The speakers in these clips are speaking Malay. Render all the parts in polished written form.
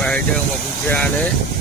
Baik dia mau puja le.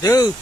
Duh.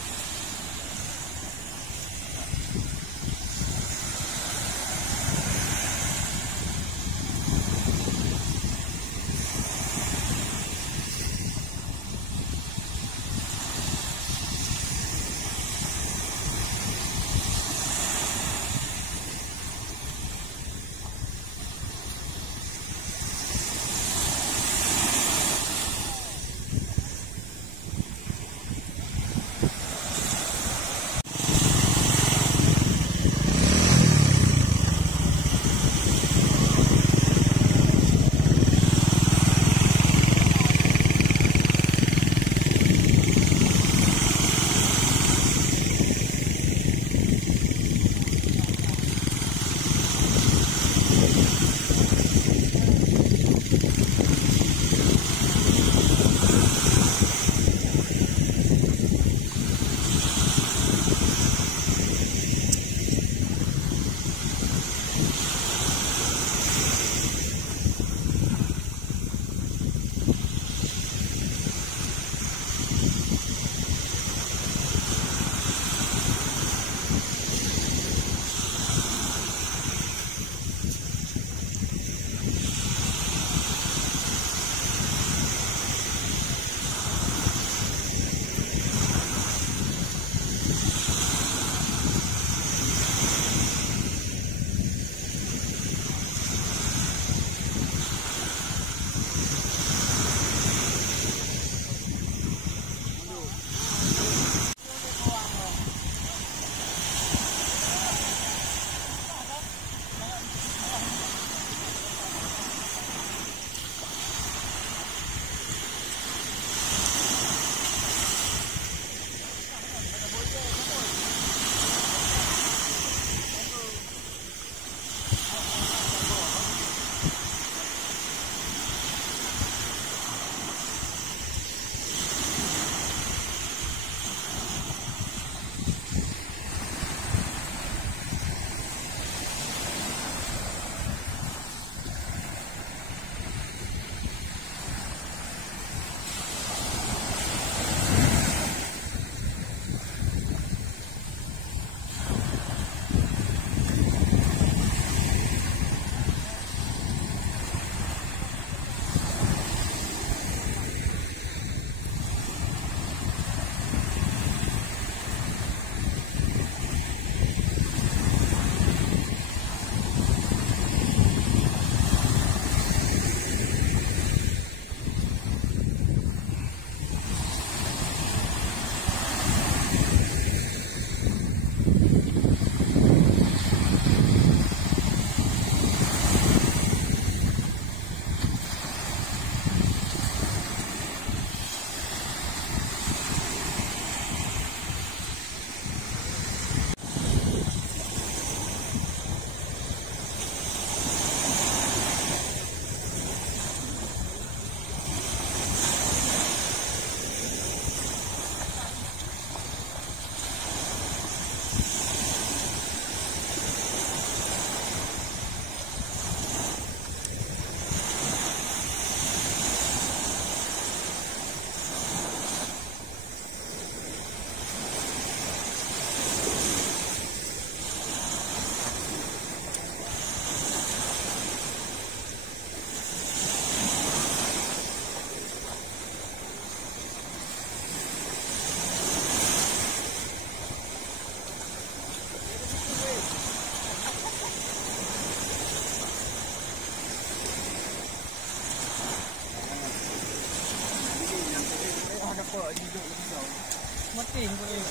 Mati ko eh.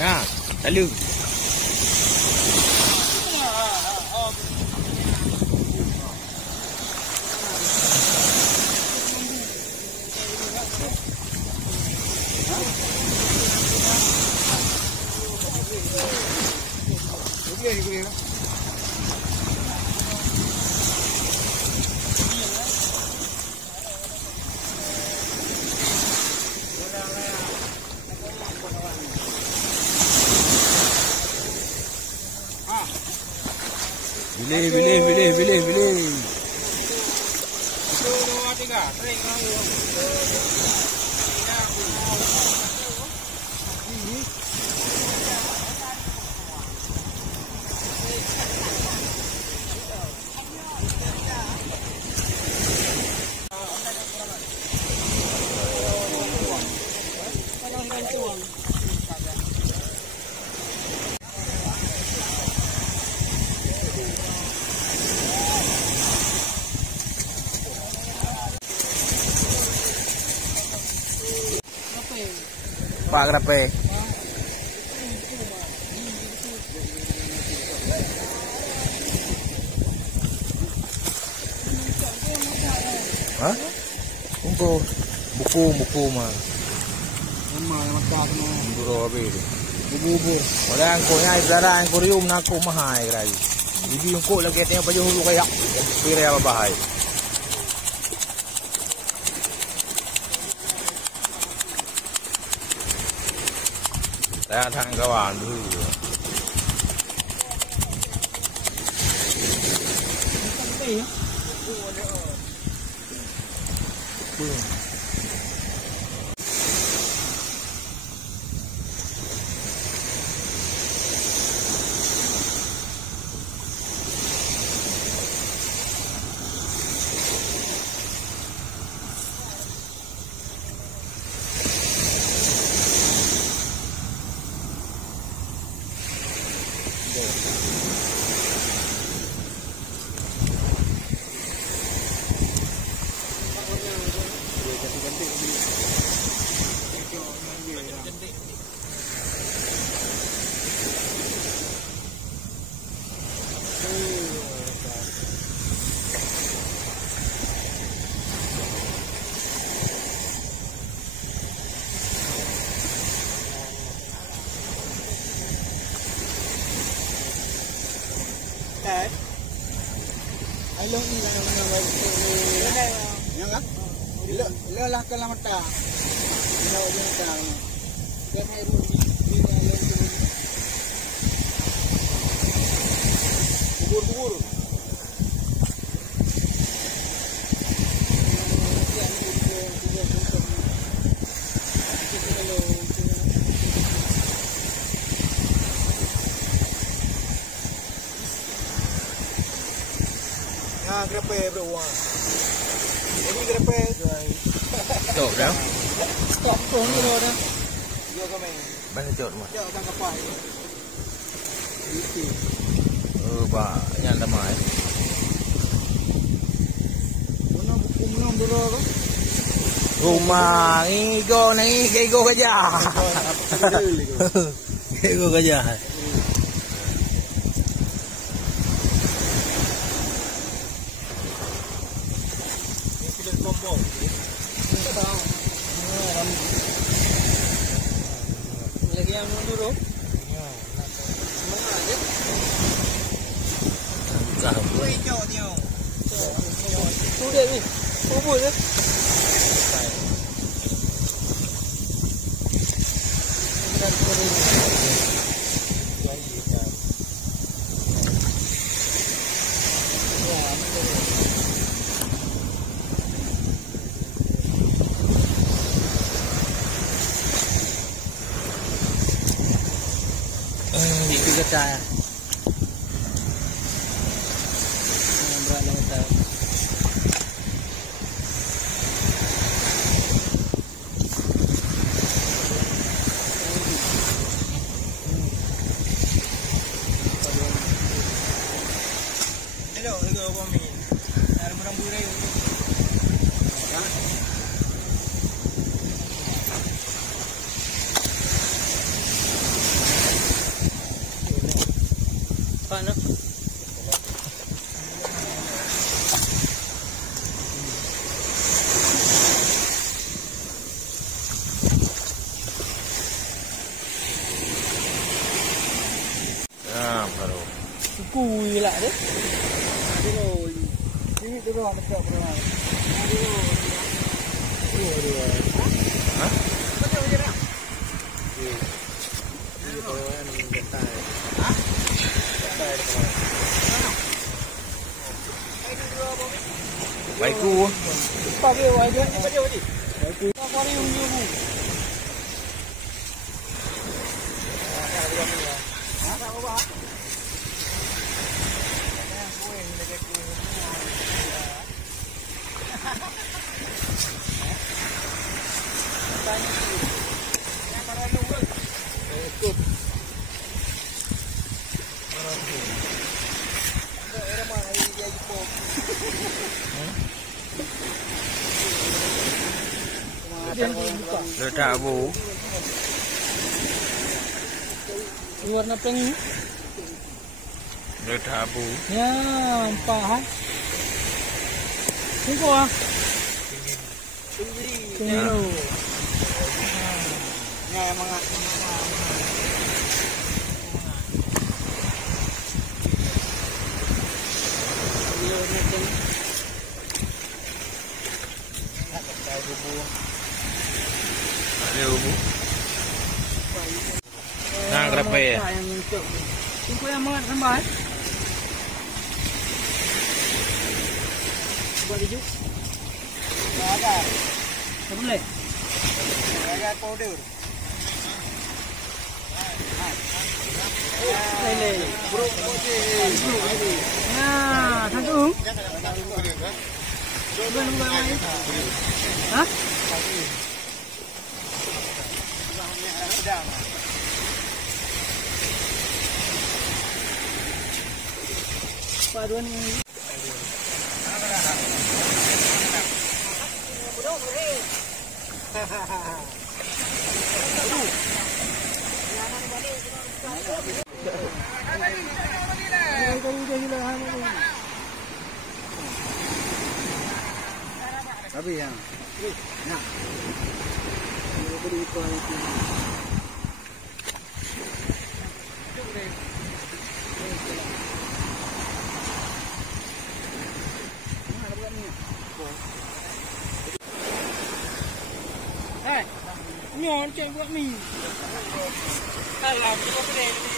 Ya, lalu. Pilih. Pak kenapa? Hah? Buku mah. Nama mata kena. Buru habis. Bubur. Wala ang ko nya isara ang kurium na ko mahay rai. Bibi yung ko lagi tayong pa hulu kaya. Pira ba bahay. Saya thang kawan dulu. Ailong ni lang naman yang ah lo lah ke mata lo dia mata dia hai ru ni bubur grepe bro. Ini grepe. Cok dah. Stop kong dulu dah. Yo kami. Mana cok mah? Yo bang kapal. Itu. Banyak lemah. Mana buku minum dulu kan? Rumah igo kerja. Igo kerja. Lagi yang mundur oh. Mana aja? Jauh. Wei jauh dia. Tu dia ni. Bubur dia. Itu kecaya. Berat lah kata. Hello, hello kami. Ada barang burai. Ada? Aduh. Ini dulu macam berapa? Hah? Macam je dah. Baikku. Pakai wajah ni macam ni. Baikku. Apa ni unjuk ni? Letak bu. Warna pink. Letak bu. Ya, nampak. Tunggu ah. Tunggu. Ya, emang. Ada bu. Nah, berapa ya? Tunggu yang mangat sampai. Buat hijau. Ada. Tak boleh. Ada powder. Lele. Bro, nah, satu. Bukan. Hah? Paduan ini. Tapi yang, nah, beri itu. Nyon cek buat ni. Alah, kita boleh ni.